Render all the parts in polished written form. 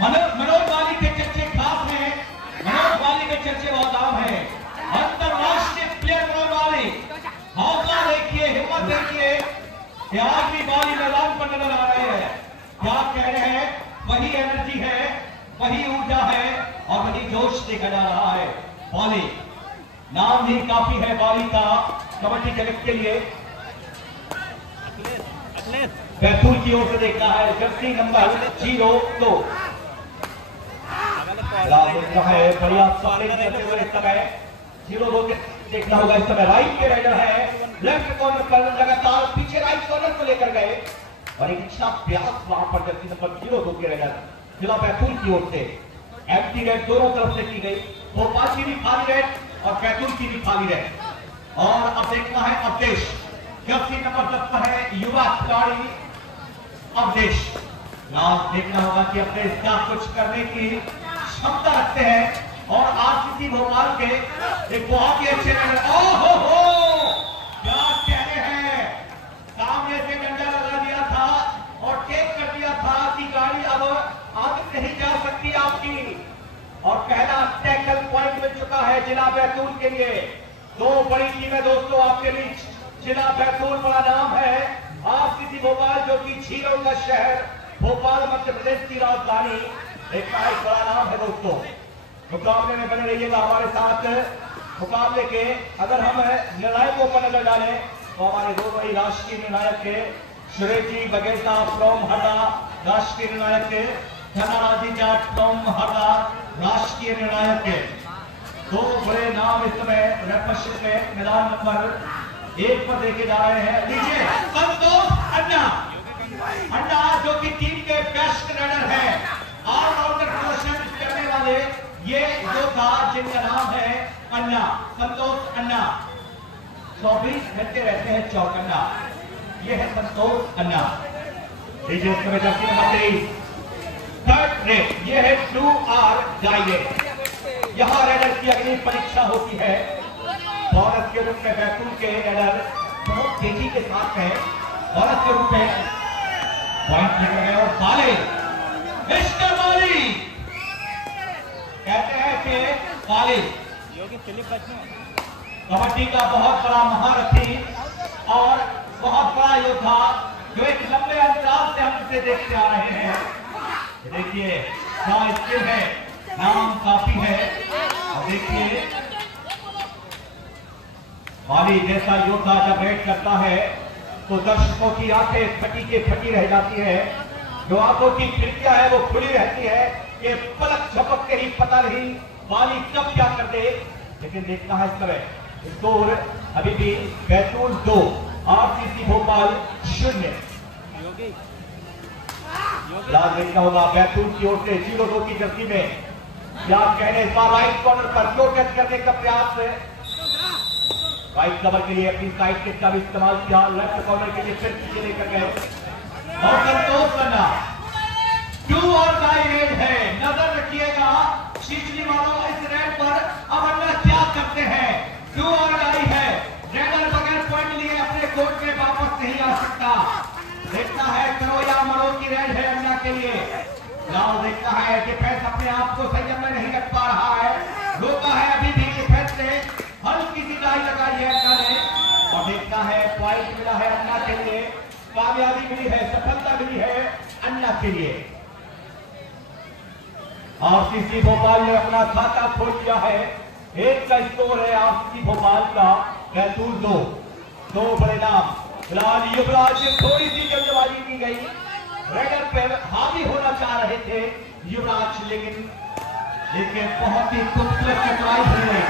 मनोज वाली के चर्चे खास हैं। मनोज वाली के चर्चे बहुत आम है। अंतरराष्ट्रीय प्लेयर मनोज वाली, हौसला देखिए, हिम्मत देखिए, आज भी वाली मैदान पर नजर आ रहे हैं। क्या कह रहे हैं, वही एनर्जी है, वही ऊर्जा है और वही जोश देखा जा रहा है। वाली नाम ही काफी है वाली का कबड्डी जगत के लिए। बैतूल की ओर से देखना है जर्सी नंबर 02 है, बढ़िया करते हुए इस समय 02 के देखना होगा। इस समय राइट के राइडर है, लेफ्ट कॉर्नर पर लगातार पीछे राइट कॉर्नर को लेकर गए और एक अच्छा प्रयास वहां पर जर्सी नंबर 02 के राइडर जिला बैतूल की ओर से एम्प्टी रेड दोनों तरफ से की गई। भोपाल की भी खाली रेड और बैतूल की भी खाली रेड। और अब देखना है अवधेश, जर्सी नंबर 10 पर है युवा खिलाड़ी अवधेश। नाम देखना होगा कि अवधेश क्या कुछ करने की क्षमता रखते हैं और आरसीसी भोपाल के एक बहुत ही अच्छे क्या कहने हैं, सामने से डंडा लगा दिया था और टेक कर दिया था कि गाड़ी अब आगे नहीं जा सकती आपकी। और पहला टैकल पॉइंट मिल चुका है जिला बैतूल के लिए। दो बड़ी टीमें दोस्तों आपके बीच, जिला बैतूल बड़ा नाम है, आरसीसी भोपाल जो कि झीलों का शहर, भोपाल मध्य प्रदेश की राजधानी, एक बड़ा नाम है दोस्तों। मुकाबले में बने रहिएगा हमारे साथ। मुकाबले के अगर हम निर्णायकों पर नजर डालें तो हमारे दो बड़ी राष्ट्रीय निर्णायक के सुरेश जी बघेल फ्रॉम हरदा, राष्ट्रीय निर्णायक के धनाराजी जाट फ्रॉम हरदा, राष्ट्रीय निर्णायक के दो बड़े नाम इस समय रैपरशिप में मैदान नंबर 1 पर देखे जा रहे हैं। नीचे संतोष अन्ना, अन्ना जो कि टीम के बेस्ट रनर है, ऑलराउंडर प्रदर्शन करने वाले ये योद्धा जिनका नाम है अन्ना, संतोष अन्ना। 24 घंटे रहते हैं चौकन्ना, ये है संतोष अन्ना। नीचे इस समय जर्सी नंबर 23 थर्ड रेट, ये है 2R डायरेक्ट। यहाँ रेडर की अगली परीक्षा होती है। बोनस के रूप में बैतूल के रेडर बहुत तेजी के साथ है, बोनस के रूप में पॉइंट लेकर गए और बाले मिस्टर बाली कहते हैं कि बाली कबड्डी का बहुत बड़ा महारथी और बहुत बड़ा योद्धा जो एक लंबे अंतराल से हम इसे देखते आ रहे हैं। देखिए क्या स्किल है, नाम काफी है। और देखिए बाली जैसा योद्धा जब रेड करता है तो दर्शकों की आंखें फटी के फटी रह जाती है, जो आंखों की खिड़कियां है वो खुली रहती है। ये पलक झपक के ही पता नहीं बाली कब क्या कर दे। लेकिन देखना है इस समय स्कोर अभी भी बैतूल 2 आरसीसी भोपाल 0। लाल देखना होगा बैतूल की ओर से 02 की जर्सी में क्या कहने, इस बार राइट कॉर्नर पर क्यों टच करने का प्रयास है, राइट कवर के लिए अपनी साइड किट का भी इस्तेमाल किया, लेफ्ट कॉर्नर के लिए फिर पीछे लेकर गए और संतोष करना 2R बाई रेड है। नजर रखिएगा शीशली वालों इस रेड पर, अब अन्ना क्या करते हैं। 2R आई है, रेडर बगैर पॉइंट लिए अपने कोर्ट में वापस नहीं आ सकता। देखना है करो या मरो की रेड है अन्ना के लिए। लाओ देखता है डिफेंस अपने आप को संयम में नहीं रख पा रहा है, रोका है अभी भी डिफेंस ने, हल्की सी डाई लगाई है अन्ना ने और देखता है पॉइंट मिला है अन्ना के लिए, कामयाबी मिली है, सफलता मिली है अन्ना के लिए। आरसीसी भोपाल ने अपना खाता खोल दिया है, 1 का स्कोर है आरसीसी भोपाल का, बैतूल 2। दो बड़े नाम फिलहाल युवराज थोड़ी सी जल्दबाजी की गई, रेडर पर हावी होना चाह रहे थे युवराज, लेकिन बहुत ही खूबसूरत चतुराई हुई।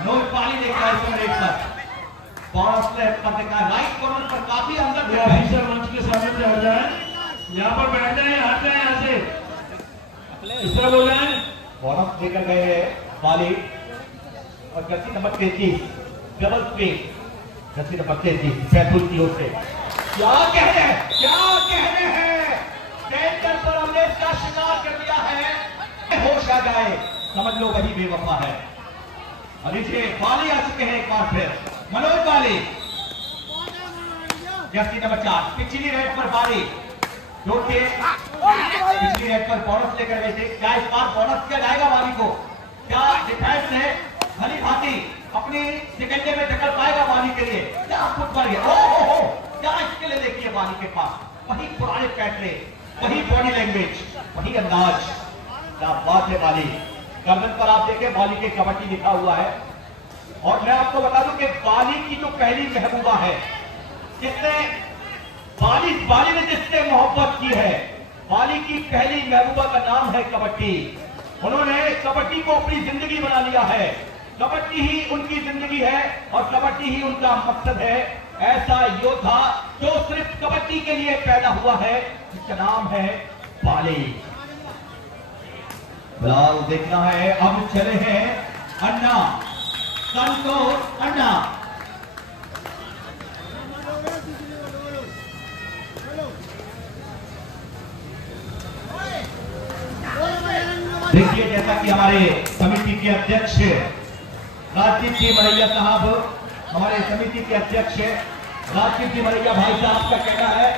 मनोज पाली देखा है इसमें एक पर बोनस देखा, राइट कॉर्नर पर काफी अंदर ऑफिसर मंच के सामने से हट जाए, यहाँ पर बैठ जाए, हट जाए यहाँ से, इस तरह बोल रहे हैं। बोनस लेकर गए हैं पाली और Jersey number 33 double speed, Jersey number 33 Betul की ओर से क्या कहने हैं, क्या कहने हैं, टेंडर पर हमने इसका शिकार कर दिया है, होश आ जाए समझ लो वही बेवफा है। और नीचे बाली आ चुके हैं एक बार फिर, मनोज बाली जर्सी नंबर 4 पिछली रेड पर बाली जो कि पिछली नेट पर बोनस लेकर गए थे। क्या इस बार बोनस किया जाएगा वाली को? क्या डिफेंस है भली भांति अपनी सेकंडे में टक्कर पाएगा वाली के लिए? क्या फुट पड़ गया? ओ क्या इसके लिए देखिए वाली के पास वही पुराने पैटरे, वही बॉडी लैंग्वेज, वही अंदाज। क्या बात है वाली। गर्दन पर आप देखें वाली के कबड्डी लिखा हुआ है। और मैं आपको बता दूं कि वाली की जो पहली महबूबा है, जिसने वाली ने जिससे मोहब्बत की है, वाली की पहली महबूबा का नाम है कबड्डी। उन्होंने कबड्डी को अपनी जिंदगी बना लिया है। कबड्डी ही उनकी जिंदगी है और कबड्डी ही उनका मकसद है। ऐसा योद्धा जो सिर्फ कबड्डी के लिए पैदा हुआ है, जिसका नाम है वाली। फिलहाल देखना है, अब चले हैं अन्ना, संतोष अन्ना। देखिए, जैसा कि हमारे समिति के अध्यक्ष राजदीप जी मरैया साहब, हमारे समिति के अध्यक्ष राजदीप जी मरैया भाई साहब का कहना है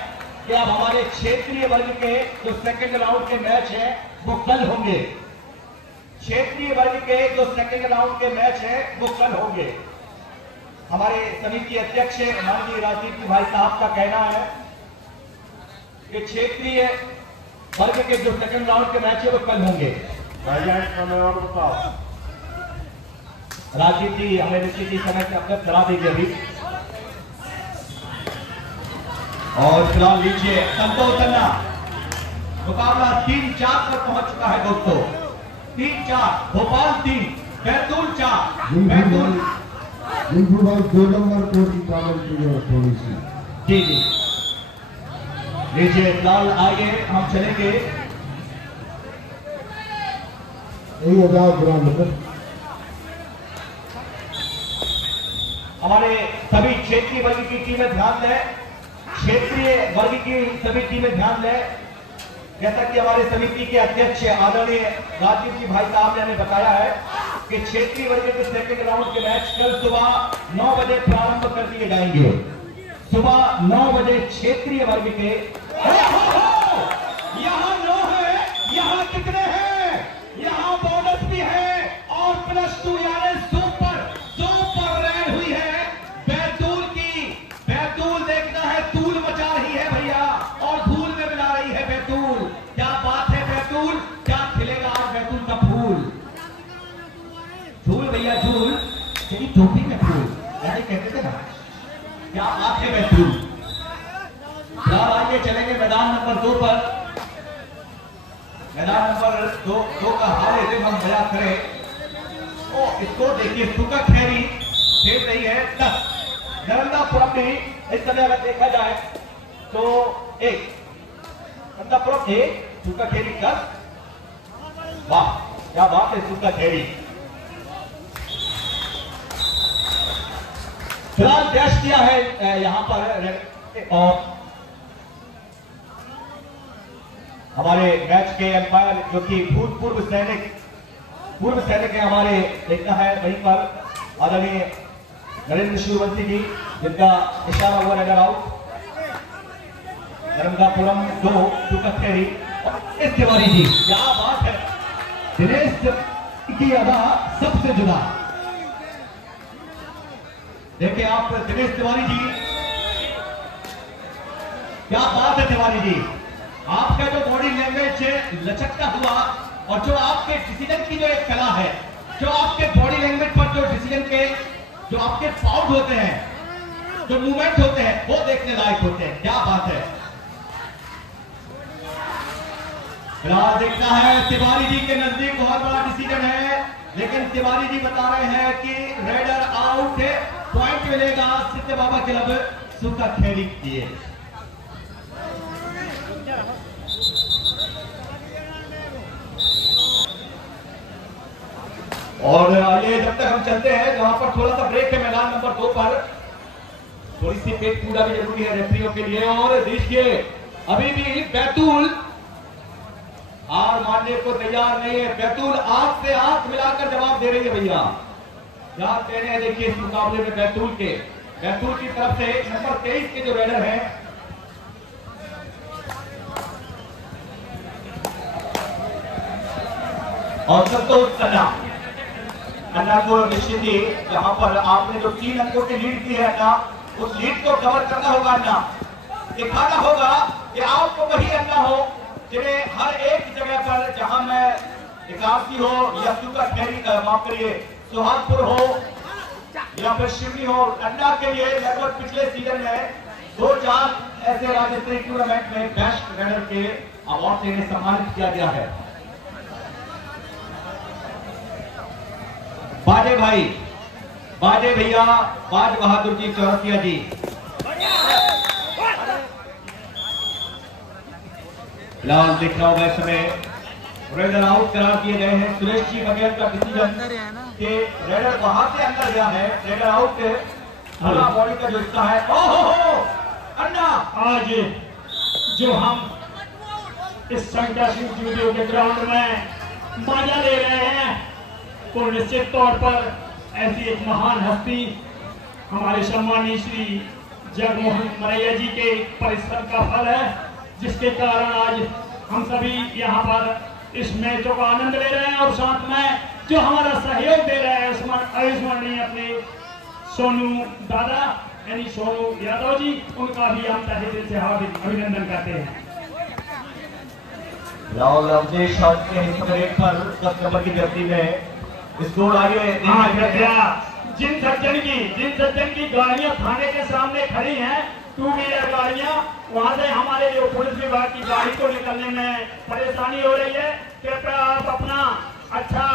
कि अब हमारे क्षेत्रीय वर्ग के जो सेकंड राउंड के मैच है वो कल होंगे। क्षेत्रीय वर्ग के जो सेकंड राउंड के मैच है वो कल होंगे। हमारे समिति अध्यक्ष माननीय राजदीप जी भाई साहब का कहना है कि क्षेत्रीय वर्ग के जो सेकंड राउंड के मैच है वो कल होंगे। राजदीप जी हमें निश्चित समय से अवगत करा दीजिए अभी। और फिलहाल लीजिए संतोष अन्ना, मुकाबला 3-4 पर पहुंच चुका है दोस्तों। 3-4, भोपाल 3, बैतूल 4। बैतूल भाई 2 नंबर कोर्ट की कामल की थोड़ी सी। जी जी लीजिए, फिलहाल आइए हम चलेंगे। हमारे सभी क्षेत्रीय वर्ग की टीमें ध्यान दें, क्षेत्रीय वर्ग की सभी टीमें ध्यान दें। जैसा कि हमारे समिति के अध्यक्ष आदरणीय राजदीप जी भाई साहब ने हमें बताया है कि क्षेत्रीय वर्ग के सेकंड राउंड के मैच कल सुबह 9 बजे प्रारंभ कर दिए जाएंगे। सुबह 9 बजे क्षेत्रीय वर्ग के। यहाँ 9 है, यहाँ कितने हैं? यहाँ बोनस भी है और +2 यानी सुपर रैंक हुई है बैतूल की। बैतूल देखना है, धूल मचा रही है भैया और धूल में मिला रही है बैतूल। क्या बात है बैतूल, क्या खिलेगा आज बैतूल का फूल? झूल भैया झूल, तेरी टोपी में फूल, ऐसे कहते थे ना। क्या बात है बैतूल। आइए चलेंगे मैदान नंबर 2 पर। मैदान नंबर 2 का हाल यदि हम बयां करें, ओ इसको देखिए, सुका खैरी खेल रही है 10। नर्मदापुरम में इस समय अगर देखा जाए तो 1, नर्मदापुरम 1, सुका खैरी 10। वाह क्या बात है सुका खैरी। फिलहाल डैश किया है यहां पर। और हमारे मैच के अंपायर जो कि पूर्व सैनिक है हमारे, देखना है वहीं पर आदरणीय नरेंद्र सूर्यवंशी जी, जिनका इशारा हुआ रनर आउट। नर्मदापुरम 2, सुकथेरी और इस तिवारी जी। क्या बात है, दिनेश की अदा सबसे जुदा। देखिए आप दिनेश तिवारी जी, क्या बात है तिवारी जी। आपका जो बॉडी लैंग्वेज है लचकता हुआ, और जो आपके डिसीजन की जो एक कला है, जो आपके बॉडी लैंग्वेज पर जो डिसीजन के जो आपके पाउट होते हैं, जो मूवमेंट होते हैं, वो देखने लायक होते हैं। क्या बात है। फिलहाल देखना है, तिवारी जी के नजदीक बहुत बड़ा डिसीजन है, लेकिन तिवारी जी बता रहे हैं कि रेडर आउट है, पॉइंट मिलेगा सिद्ध बाबा क्लब सुका खेली किए। और ये जब तक हम चलते हैं, जहां पर थोड़ा सा ब्रेक है मैदान नंबर 2 पर, थोड़ी सी पेट पूरा भी जरूरी है रेफरियों के लिए। और देखिए अभी भी बैतूल हार मानने को तैयार नहीं है। बैतूल आंख से आंख मिलाकर जवाब दे रही है भैया। क्या कहने हैं देखिए इस मुकाबले में बैतूल की तरफ से नंबर 23 के जो रेडर हैं और संतोष अन्ना को निश्चित ही यहाँ पर आपने जो 3 अंकों की लीड की है अन्ना, उस लीड को कवर करना होगा अन्ना, दिखाना होगा कि आपको वही अन्ना हो जिन्हें हर एक जगह पर, जहां मैं इकासी हो या सुका खैरी, माफ करिए सुहागपुर हो या फिर शिवनी हो, अन्ना के लिए लगभग पिछले सीजन में 2-4 ऐसे राज्य स्तरीय टूर्नामेंट में बेस्ट रेडर के अवार्ड से इन्हें सम्मानित किया गया है। बाजे भाई, बाजे भैया, बाज बहादुर जी चौरसिया जी, फिलहाल देख रहा होगा इस समय रेडर आउट करार दिए गए हैं। सुरेश जी बघेल का डिसीजन कि रेडर वहां से अंदर गया है, रेडर आउट बॉडी का जो हिस्सा है। ओहो अन्ना, आज जो हम इस शंकर सिंह स्टूडियो के ग्राउंड में मजा ले रहे हैं, तो निश्चित तौर पर ऐसी एक महान हस्ती हमारे सम्मानीय श्री जगमोहन मरैया जी के परिश्रम का फल है, जिसके कारण आज हम सभी यहाँ पर इस मैचों का आनंद ले रहे हैं। और साथ में जो हमारा सहयोग दे रहे हैं अविस्मरणीय अपने सोनू दादा यानी सोनू यादव जी, उनका भी हम तहे दिल से हार्दिक अभिनंदन करते हैं। अवधेश पर 10 नंबर की जर्सी में स्कोर आगे जिन सज्जन की गाड़ियां थाने के सामने खड़ी हैं, 2 व्हीलर गाड़ियां, वहां से हमारे जो पुलिस विभाग की गाड़ी को निकलने में परेशानी हो रही है, कृपया आप अपना अच्छा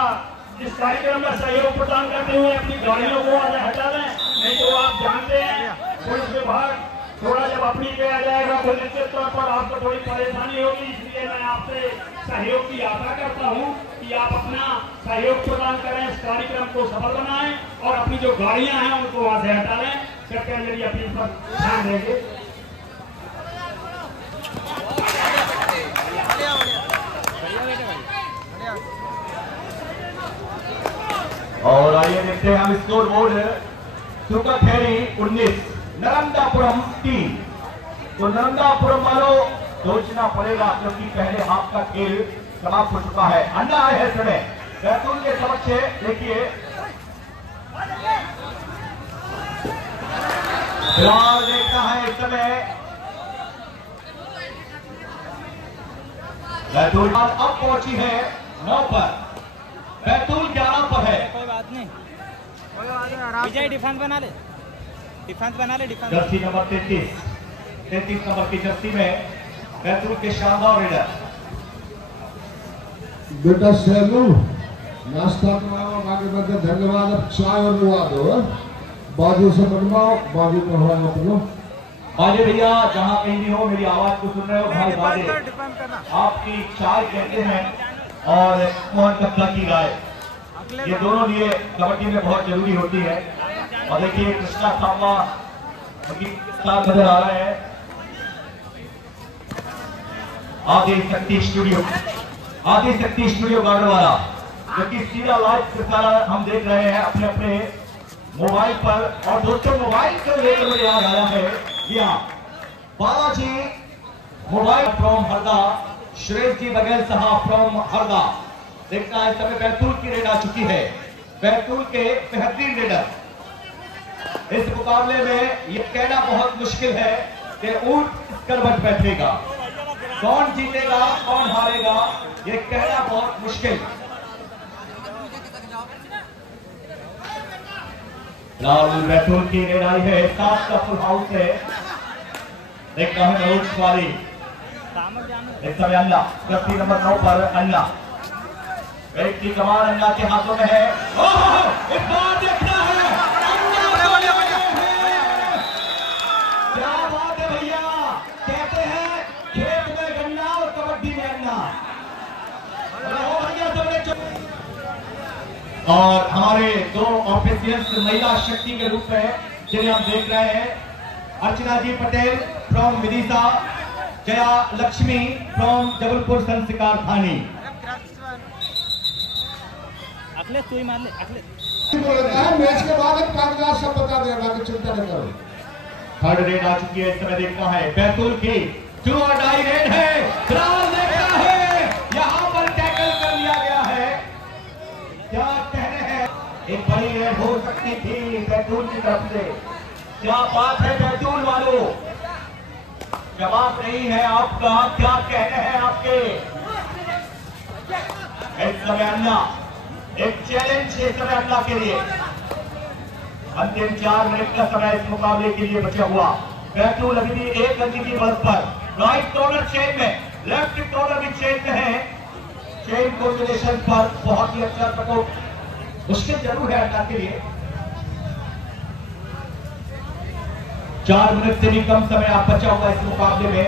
इस कार्यक्रम में सहयोग प्रदान करते हुए अपनी गाड़ियों को वहां से हटा दें। नहीं तो आप जानते हैं पुलिस विभाग थोड़ा जब अपनी पे आ जाएगा तो निश्चित तौर पर आपको थोड़ी परेशानी होगी। इसलिए मैं आपसे सहयोग की आशा करता हूं कि आप अपना सहयोग प्रदान करें, इस कार्यक्रम को सफल बनाएं और अपनी जो गाड़ियां हैं उनको वहां से हटा लें। कृपया मेरी अपील पर ध्यान देंगे। और आइए देखते हैं हम स्कोर बोर्ड। सुका खैरी 19, नरंदापुरम 3। तो नरंदापुरम वालों सोचना पड़ेगा क्योंकि पहले हाफ का खेल समाप्त हो चुका है। अन्ना आए हैं समय बैतूल के समक्ष, देखिए फिलहाल देखना है इस समय बैतूल अब पहुंची है 9 पर, बैतूल 11 पर है। कोई बात नहीं, विजय डिफेंस बना ले, डिफेंस जर्सी नंबर 33 नंबर की जर्सी में बैतूल के शानदार रेडर। बेटा सैलू नाश्ता कराओ, आगे बढ़ते, धन्यवाद। अब चाय और दुआ दो, बाजू से बनवाओ, बाजू का हवा मत लो। बाजे भैया जहां कहीं भी हो, मेरी आवाज को सुन रहे हो भाई, बाजे आपकी चाय कहते हैं और मोहन कत्ता की राय, ये दोनों लिए कबड्डी में बहुत जरूरी होती है। और देखिए कृष्णा सांबा स्टार नजर आ रहे हैं। आदि शक्ति स्टूडियो गाड़वाला, जो कि सीधा लाइव प्रसारण हम देख रहे हैं अपने अपने मोबाइल पर। और दोस्तों मोबाइल को लेकर मुझे याद आया है, बालाजी मोबाइल फ्रॉम हरदा, सुरेश जी बघेल साहब फ्रॉम हरदा। देखना है समय बैतूल की रेड आ चुकी है, बैतूल के बेहतरीन रेडर। इस मुकाबले में यह कहना बहुत मुश्किल है कि ऊंट करवट बैठेगा, कौन जीतेगा कौन हारेगा, यह कहना बहुत मुश्किल। लाल बैतूल की रेड आई है, 7 का फुल हाउस है। देखता है नरोज वाली इस समय अन्ना, जर्सी नंबर 9 पर अन्ना, एक की कमान अन्ना के हाथों में है। इस बार देखना है क्या बात है भैया, कहते हैं खेत में गन्ना और कबड्डी में अन्ना। और हमारे 2 ऑफिशियल्स महिला शक्ति के रूप में जिन्हें हम देख रहे हैं, अर्चना जी पटेल फ्रॉम विदिशा, जया लक्ष्मी फ्रॉम जबलपुर संस्कार थानी। अखिलेश तू ही मान ले, अखिलेश मैच के बाद कागजात सब बता देगा, कि चिंता न करो। थर्ड रेड आ चुकी है, इस समय देखना है बैतूल की 2 और डाई रेड है। फिलहाल देखना है यहाँ पर टैकल कर लिया गया है तरफ से। क्या बात है बैतूल वालों, जवाब नहीं है आपका, क्या कहने हैं आपके। इस समय अन्ना एक चैलेंज है, इस समय अन्ना के लिए अंतिम 4 मिनट का समय इस मुकाबले के लिए बचा हुआ। बैतूल अभी भी 1 अंक की बढ़त पर, राइट कॉर्नर चेन में, लेफ्ट कॉर्नर भी चेन में है। चेन कॉम्बिनेशन पर बहुत ही अच्छा सपोर्ट, मुश्किल जरूर है अन्ना के लिए। 4 मिनट से भी कम समय आप बचा हुआ इस मुकाबले में।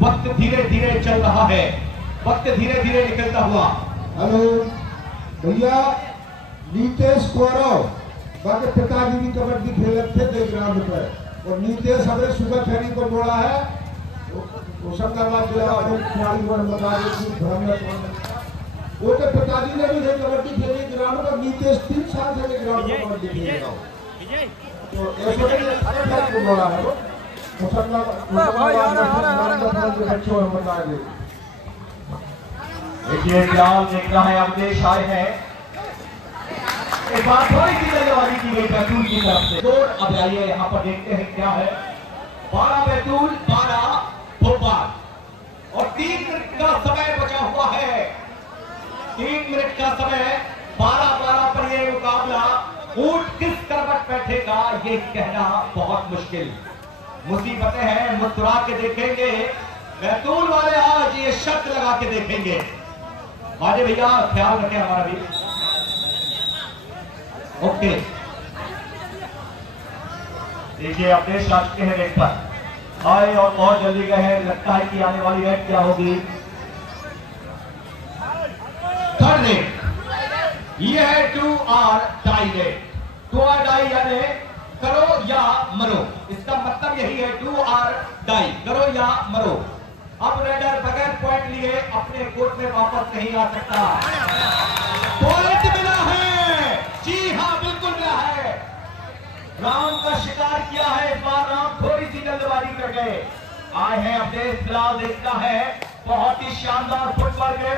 वक्त धीरे धीरे चल रहा है, वक्त धीरे धीरे निकलता हुआ। हेलो भैया, नीतेश गौरव बाकी पिताजी भी कबड्डी खेलते थे कई ग्राउंड पर, और नीतेश हमें सुबह खैरी को जोड़ा है। होशंगाबाद जिला खिलाड़ी बता वो के पिताजी ने भी कबड्डी खेली ग्राउंड पर। नीतेश 3 साल से ग्राउंड पर कबड्डी खेल रहा हूँ, तो ऐसे जोड़ा है वो होशंगाबाद। देखिए फिलहाल देखना है, अवधेश आए हैं, एक बार थोड़ी सी जल्दबाजी की गई बैतूल की तरफ से। अब आइए यहाँ पर देखते हैं क्या है। 12 बैतूल 12 भोपाल और 3 मिनट का समय बचा हुआ है। 3 मिनट का समय, 12-12 पर यह मुकाबला। ऊंट किस करवट बैठेगा ये कहना बहुत मुश्किल। मुसीबतें हैं, मुस्कुरा के देखेंगे बैतूल वाले, आज ये शर्त लगा के देखेंगे। माने भैया ख्याल रखें हमारा भी, ओके। देखिए अपने शासक है रेट पर आए और बहुत जल्दी गए हैं। लगता है कि आने वाली रेट क्या होगी। 3rd रेट ये है 2R die rate. 2R die यानी करो या मरो, इसका मतलब यही है 2R डाई, करो या मरो। अब रेडर बगैर पॉइंट लिए अपने कोर्ट में वापस नहीं आ सकता। पॉइंट मिला है, जी हां बिल्कुल मिला है। राम का शिकार किया है इस बार, राम थोड़ी सी जल्दबाजी कर गए। आए हैं अपने फिलहाल देखना है, बहुत ही शानदार फुटबॉल में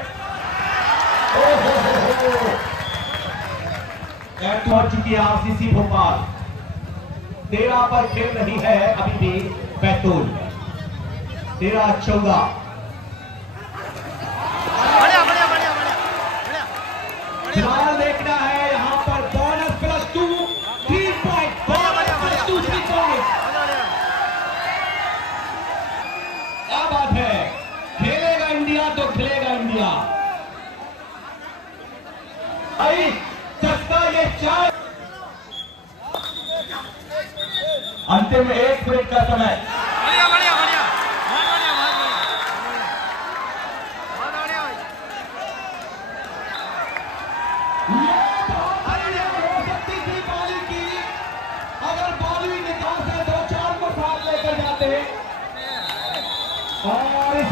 पहुंच चुकी है आरसीसी भोपाल। 13 पर खेल रही है अभी भी बैतूल। 13-14 फिलहाल देखना है यहाँ पर बोनस +2 3 पॉइंट, बोनस +2 3 पॉइंट। क्या बात है, खेलेगा इंडिया तो खिलेगा इंडिया। आई सस्ता ये 4 अंतिम 1 मिनट का समय। अगर बॉलिंग निकाल से 2-4 को साथ लेकर जाते हैं और इस